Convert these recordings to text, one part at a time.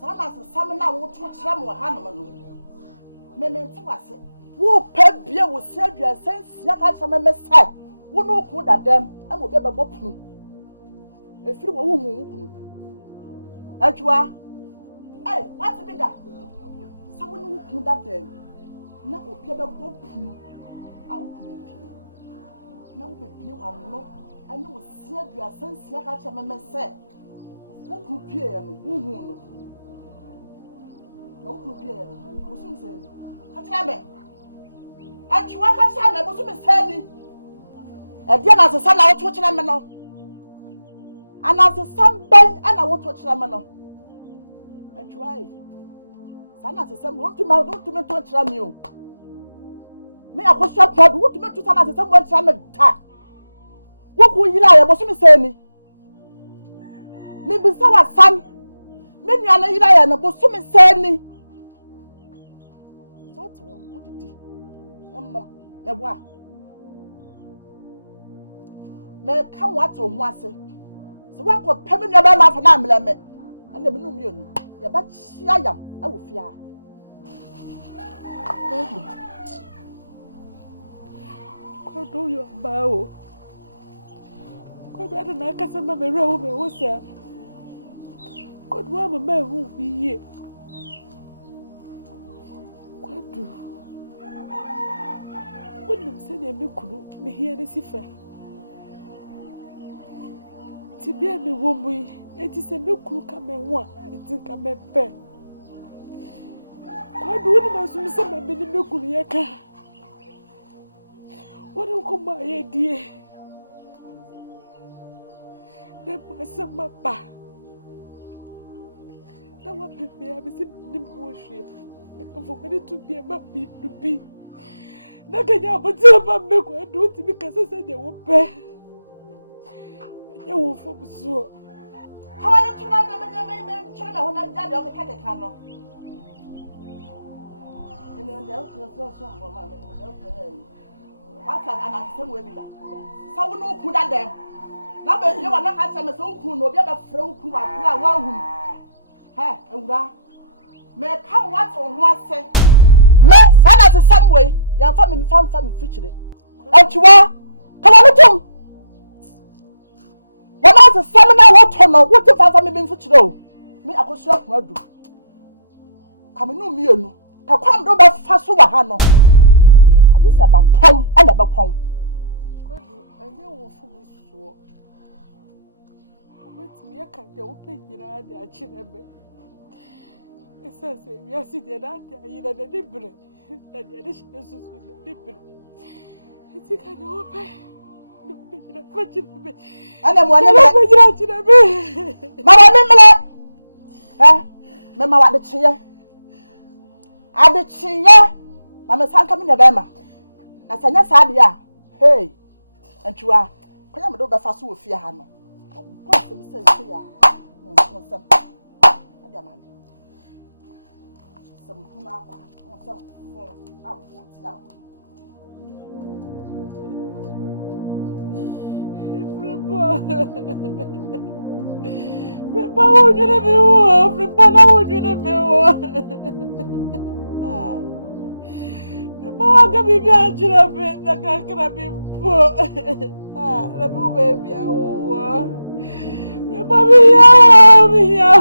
Sana se samina wo to kira mo ha no no. Mementi wase. Wo pa bia wo sia aduasan sia ka kira me sai. Wo no ku dadam e mo bia bebo punu. Efiri wo hu wo kunu. Atwa. Eh, what be that? Someone who ku dadam. Na obi bebo punu. A wo ku pi. Na wo be bia wa no. Ani wo sia aduasan sia ka kira me sai. Wo ku pie ya no, wo hu no. Na wo ku pie ya no. Wo sum se. Ka kira me. Atwa ka kira me, wo sum se ni. Edia na se sana wo to kira me no. Ana se samban ana wo to kira me no. Atwa e. Sana se sam wo to me to kira me o. Me akosua pod wo to me to sana se sam wo kira me ta. Wo ku yira ya wo sum se ni. Me bisa wa sam. Me nua na yira ya na wo sum se ni. So to wo didi. Onno me bo a. Me come what to ho ase. So wan ko pem nua ba ma fa na amle me. Ana me no mienu. Ya ba chia yam e wo fia. Ko do yo ba o. Ko da na ka sa ma me rewo me wo sa. Ko do ma ma hu biye. Ko do. Wonum se ne me kunu me hia ne sifa. Tibia me wo mu enti se me kunu ka me ho a enti ka me pe. Ko do ni masum se ma me ni me kunu ye ka. Wonu ko ma ye die. Ne pasa mapa. Na wa pepe a bisi ni mo hwia. Ka fo me to bia ma bi du bi. Na ka nya bo ti ma me ko do ti bi ka se de wo pe. Ya wo fo buso. Hawa ni tuna na me chana ho na jade o ka ka no. Ni on da o so mo ma me o ka ata ana se mo bi da. Sa wo no ku da dem. Na be ye wa na ka se me so ku no obi ba fra ku wa bla wa hu. Ha, ewura. Me kam what on ho ase. Me sana se samwe, ya fa me fichire. Atwa. Kama mutum. Wana se samna what no, what fa me fichire o. Me akoso akunadu. Kama no mienu. Ka kwam do ba fa so wa ha no. Ade se ba pon, ana ba pon. Kodu, ene wo fu so. Obetimi aka de wo pe nyira de a kire me. Esa se mi asi de na de ayira de libre. Na de de susu de libre. Eti ka de wo pe. No pe nyira fa kire me. Ana mo ana pe nyira kire me. Mama me mele. Me ma wa de chiye. Ade chiye. Mama sanka me ne be ma. Na sanya sa de a. Hey. Antwa. Kwanya me do be fa so wo fie ha no. Boss me say ya. No some. Ada man. Some huna kwa. Some for out. Prepare wo jere me wo. Prepare wo jere me wo. Prepare ga bibi a jere me na ka kra bi po. La bi baby wo. Prepare me ya.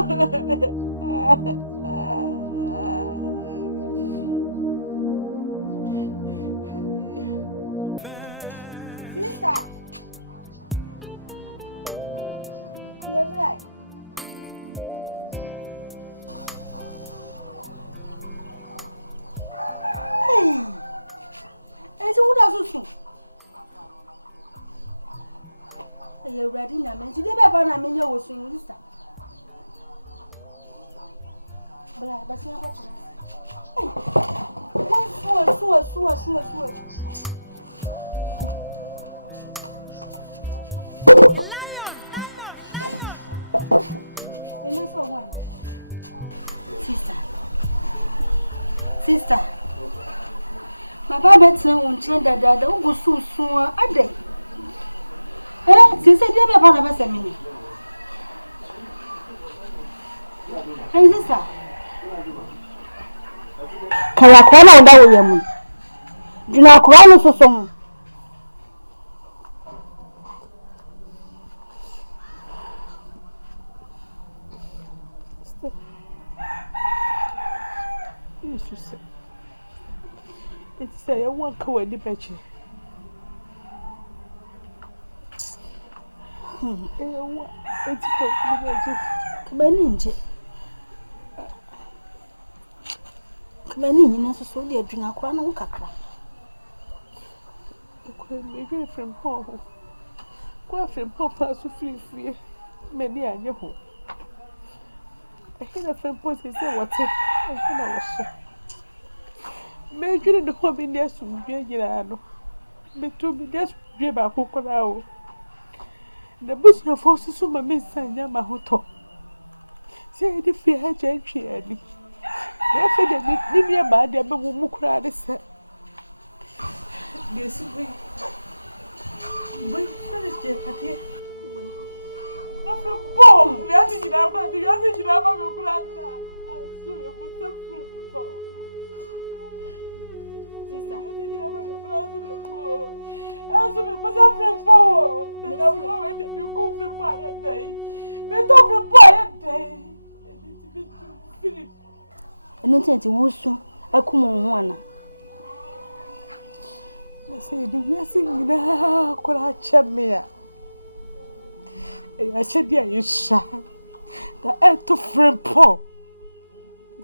Sister. You're right. Hey. It's what I do. You're ready now, man. Today, I'm going to go to the sister. But see what you hey. What? Sure. One. Sister. My Baba tell won't change that don't go so soon. A day. Since I never found a mini. Hey, sister. Kaya kwana ndawo yemu. Dina kwano sosom. Jesus. It's a one coward betchy. It's Beninje. Benin is so dear Dina kwano kakra. Maybe from home. Quite from Papa so free. Many are your home. I hear a friend post his what I was. Major the home in there soon be a girl. But to be just be about who could out. The bush of forces so my miss and Yama Hoto. Say if you had gentry any. Therefore, the Libya bad, the Babu cried the set. Yes, we. Wait, finish, nothing bomb. We have to get up and you have to get up and go grandma. I'm so fruitful. Sister, I'm so fruitful. And I'm going to be cool for quiet day. But over quiet day. I don't think it was so. I come on one. I say, the blessing now could have checked me. I said, yeah, you shall. The end of friend Paul.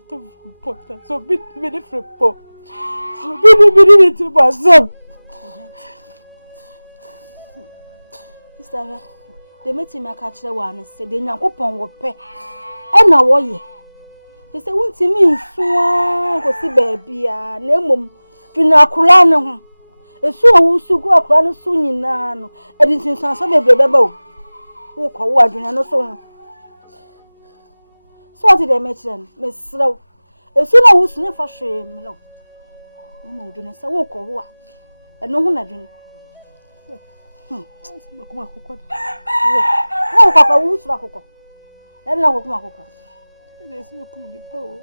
So be friend Paul. So be to myself. Sister, the meeting I catch the one and said, the young coupon will pay. And now, what ye? They say, won't see me so go see baby, name Dina Kulano. A so who so go a crown soon in Nano, and it's in some baby. Who call what you know so. So did I mention Miss Slow? As soon as I was never shame, no. No, do not say, walk or what? And no one I drink. No, Papa, who's Racoco? And now, Macoco. There's no cool power.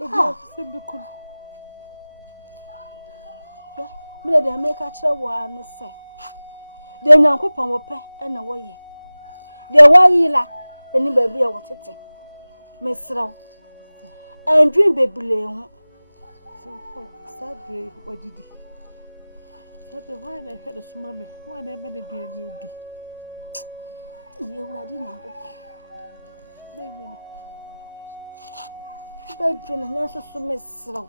I said, because Milady, I make a child one, say. The young couple will pay and away. There were ye la, and baby, I want it. Miss Row and dream baby Leon. So, Sabre, what did he? Sabre, why I heard a smammy, why I made a dear new day. You were dinner. Baby, and also so Miss Row.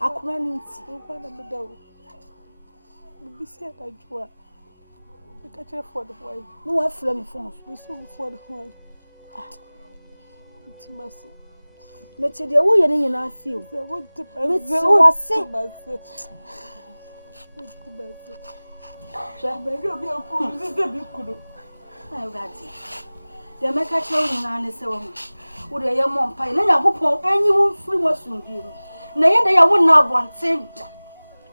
I couldn't see one of the door. We said I draw. We catch her for the wife. No, I feel me phones. We soon for the wife. It's massive. But the way you know, see you. What's say? Shall I go be a fool? This is a big good. I got it. The make a child in an answer. Would a young one pie? And I hope any one free was soon do. Nay, they are one now one thing.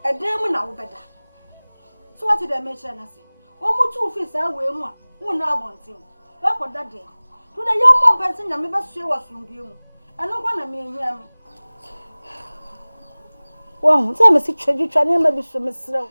A damn now better. So what did I mention? I say, one more 2 fish I weigh one now one thing. Back on that day. To the young mom person, I never say was from you. I don't want to mean hear me. Well, tell me, sick, you try never be so Miss Slow.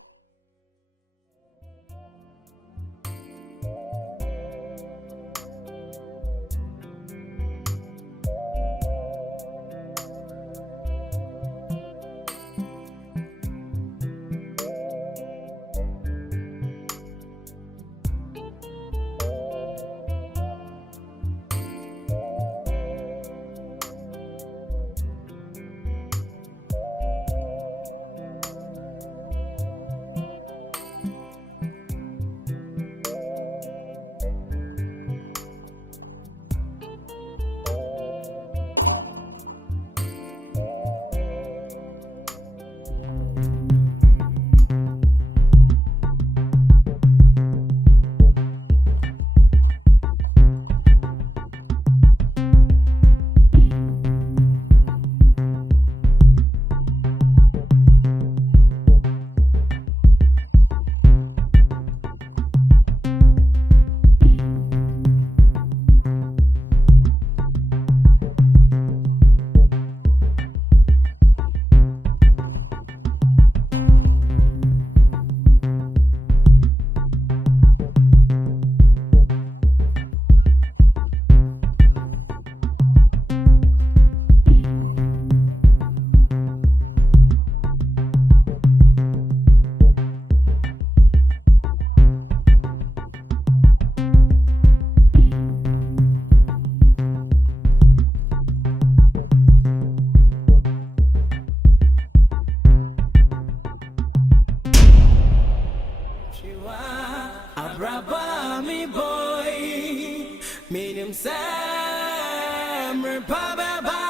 Minim Sam Repababa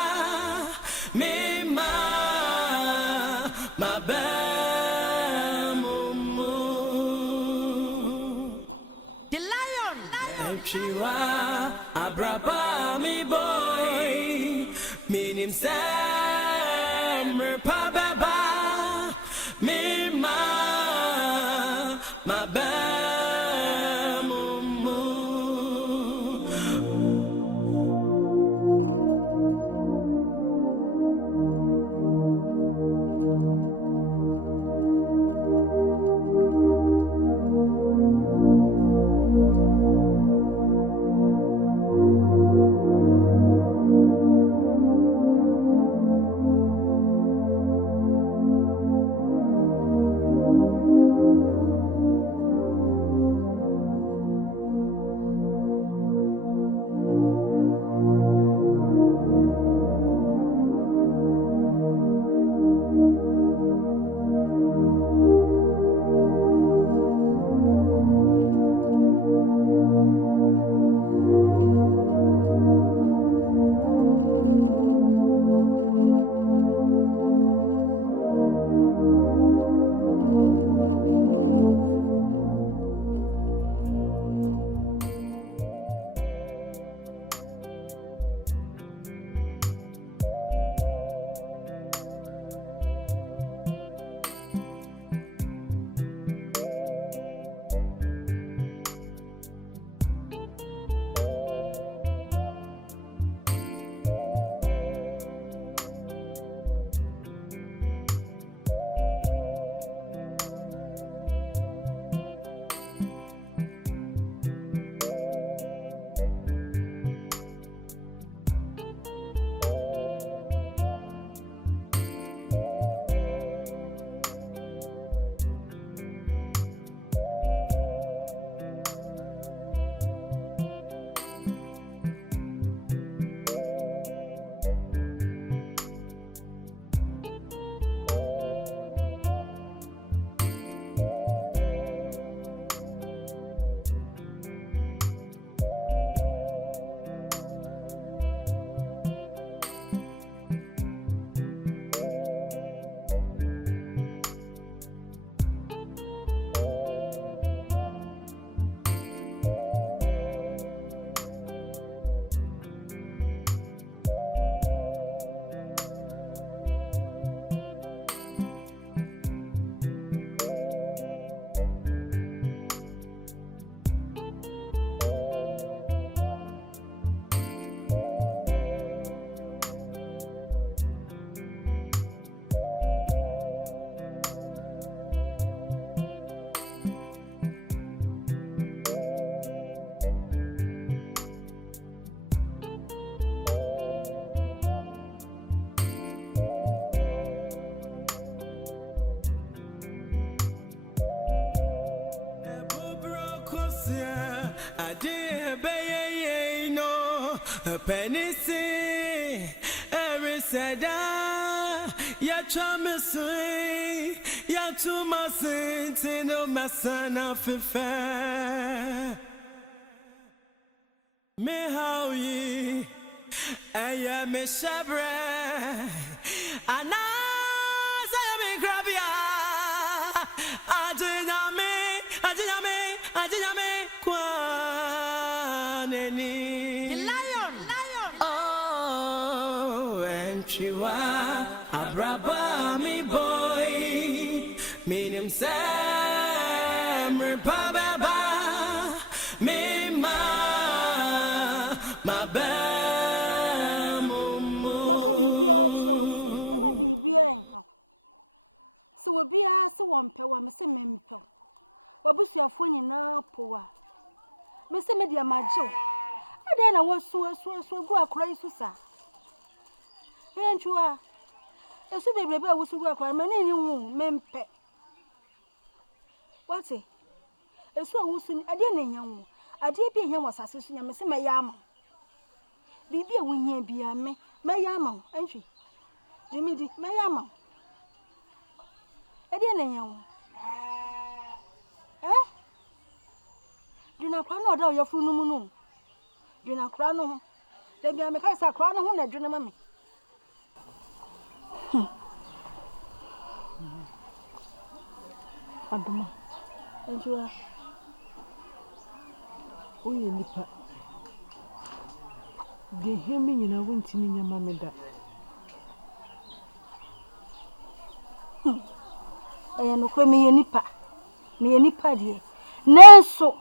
Mima Mabamumu The lion Chiwa Abraba mi boy Minim Sam Repababa Mima Mabamumu Penisi Eriseda Ya Chamisi Ya Tumasi Tino Masana Fifa Me how ye Aya me shabre Ana Sayami Grabia Adiname Kwaneni Chiwa Abraba mi boy Minim Sam Repababa Mima Mabamumu Maka bibia chewse ama bibia enka so wobia se wompe wa me se mempe wabusuafo nyina powa me se media majo ade na wosu gu akora isusa Enchua esu bebrebe awusu akwa mani ni hu mempe wate esu awusu ade na nya hu ade bi ehia wasase su nya me se meya ama bibi ewu hia bia meya ama enhwe jimidi meya ama ade na nya hu dina kwa na oda oyafunu mu no dwena kra no ho da bia me ka sa kra no ho na dwena ma me Adoma enjua oye nipa de hemi nyina wontimi nyama me da aya no kra me ye nipa de nenso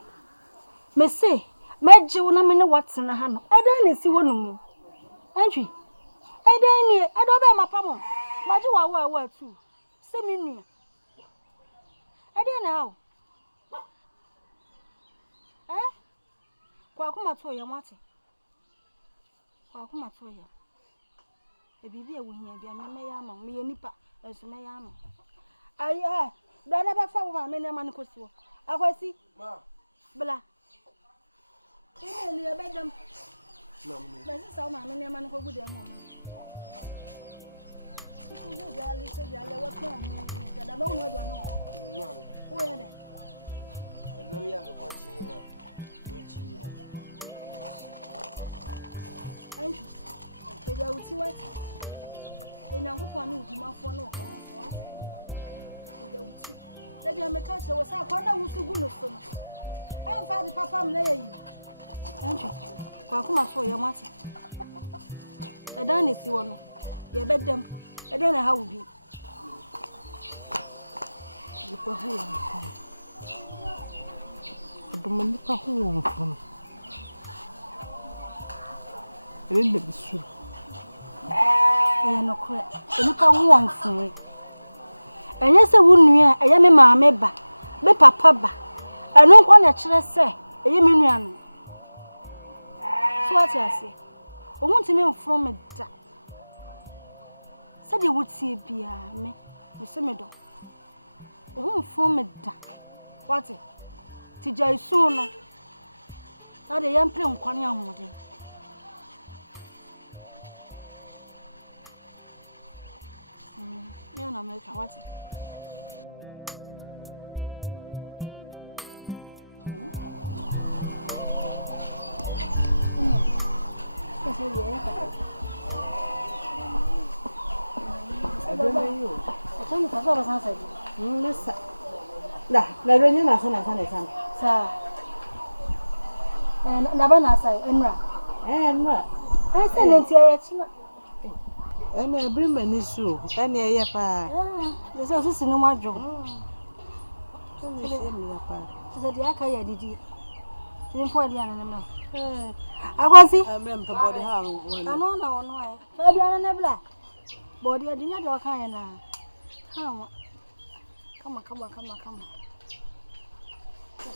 me se meje wo na me ne watena ha no edan na si wonu mu antwi edan ni edo be mapamo maje wa tu se me nua edan na hawo kwa kuma to ya mate kwa kuma to ya e bibi e wo hia bia me ya ama me ye nipa enso me ya ama ayi da na ba fa wo ma me ne ma ne kosiwo akwasi ma bla ina ni e bedam na me ba si sa ma me ne ma ne ko gude mo ma ko je jali se jali wa pe on ni da ba wonu adu ana wo ya de na mi ya ko chi na chi ya anju ke ja uti wat enyankopon na udumafo na okamafo ke ja uti da bia me ka che wo sa kwa na wusu gu no so no amfa de papa m na yeyi anju kwa kuma so ye mate edan ne si wo no ye bedam edan na ha wo bi nipa ho ya Adoma nipa ho won fun Rende bisu no kra nipa ho won fun enye se wo nua eye me maame ba be papa ba eno nko na kire se eye me nua no so ati ase o hu ntimi mfro me da se de wutie bia me se me do o hu mfro me da wati ti jai so no na de yam pre nkwane ahode me na me ka wati Atani kwa sababu sasa hivi. Nesa. Na renye na sana. Sa. Na bana sai enra. Enra. Asa nenti ya china. Ene ebri mani so. Ene eye pa. Desa so sinu madwo. Ene se mi ya pa. Desa dia ka ya didi. Tin fo dia na na. Akwasi. Amrem to body ha won. Ano na wono ai. Fa dia na bla. Body adinya do kan ya na. Kama.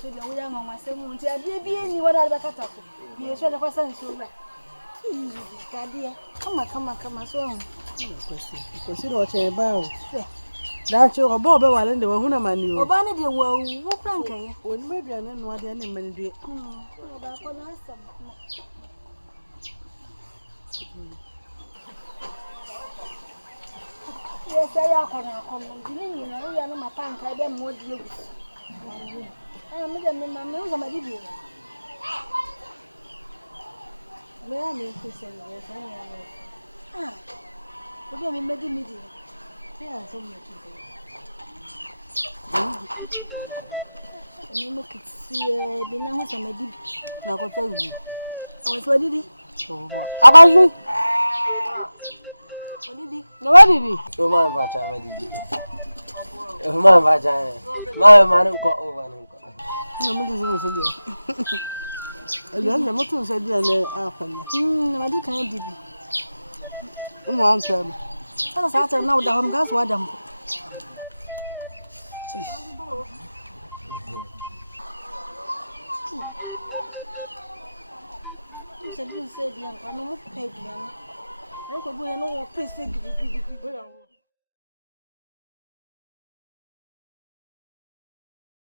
So dia wuya mama semu nti ade bi eni wada ba kata ko. Bi so da kwasa nso bra. Kadia. Kama so. Kwesi ro che ba o. Da che obo be wale nde wo huna mani o. Oba ne de wo pranka ye. Oni me bia ne no ade ne mani due. Oba ko na asam. Yes, I am coming. You know, my tank, I am more deal. I am making my nose on my baby. May I make this? Ah, we're going to make the media. Yeah, so much. You look at see, be now what's on my baby. Now, I'll tell you. I was ready. Abazi. No what did he? O man va cha me didi. O man va cha. Ma no ko o man ko. No me dizo so dia. Ele na moto so dia na akoma. Na madi kan didi. O mo an tell me. Sasa na uda hom gas wa dam. Você viu o dia, quando eu pego, né? Eu vou no preciso.